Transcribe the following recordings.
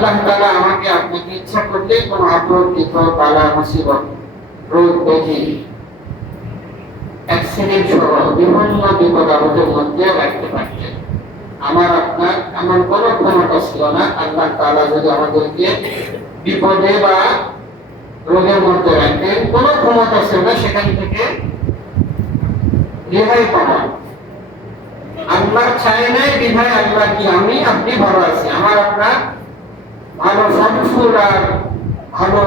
আল্লাহ তাআলা আমাকে আপনাকে ইচ্ছা করলে কোনো আপদ বিপদ বালা মুসিবত রোগ ব্যাধি অ্যাক্সিডেন্ট সহ বিভিন্ন বিপদ আপদের মধ্যে রাখতে পারতেন। আমার আপনার এমন কোনো ক্ষমতা ছিল না আল্লাহ তাআলা যদি আমাদেরকে বিপদে বা রোগের মধ্যে রাখতেন, কোনো ক্ষমতা ছিল না সেখান থেকে রেহাই পাওয়ার। আল্লাহ চায় নাই বিধায় আল্লাহ কি আমি আপনি ভালো আছি। আমার আপনার ভালো ফলফুল আর ভালো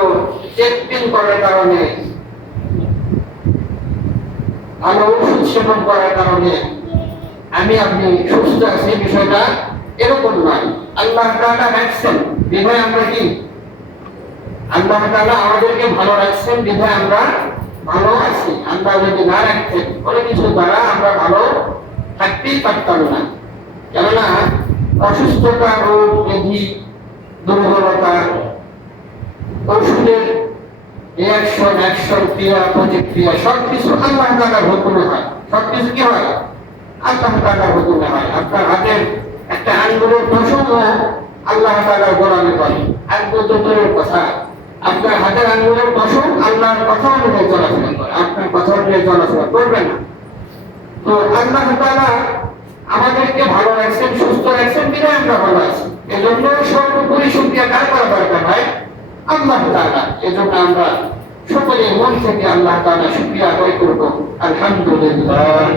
ট্রিটমেন্ট করার কারণে, ভালো ওষুধ সেবন করার কারণে আমি আপনি সুস্থ আছি, বিষয়টা এরকম নয়। আল্লাহ তাআলা রাখছেন বিধায় আমরা কি, আল্লাহ তাআলা আমাদেরকে ভালো রাখছেন বিধায় আমরা ভালো আছি। আল্লাহ যদি না রাখতেন কোনো কিছু দ্বারা আমরা ভালো থাকতেই পারতাম না। কেননা অসুস্থতা, রোগ ব্যাধি, দুর্বলতা, ওষুধের অ্যাকশন ক্রিয়া প্রতিক্রিয়া সবকিছু আল্লাহ তাআলার হুকুমে হয়। সবকিছু কি হয়? আল্লাহ তাআলার হুকুমে হয়। আপনার হাতের একটা আঙ্গুলের দোষও আল্লাহ তাআলার গোলামি করে। আঙ্গুল তো দূরের কথা, আপনার হাতের আঙ্গুলের দোষও আল্লাহর কথা অনুযায়ী চলাফেরা করে, আপনার কথা অনুযায়ী চলাফেরা করবে না। তো আল্লাহ তাআলা আমাদেরকে ভালো রাখছেন, সুস্থ রাখছেন, বিধায় আমরা ভালো আছি। এজন্য সর্বোপরি শুকরিয়া কার করা দরকার ভাই? আল্লাহ তাআলা। এজন্য আমরা সকলে মন থেকে আল্লাহ তাআলা শুকরিয়া আদায় করব। আলহামদুলিল্লাহ।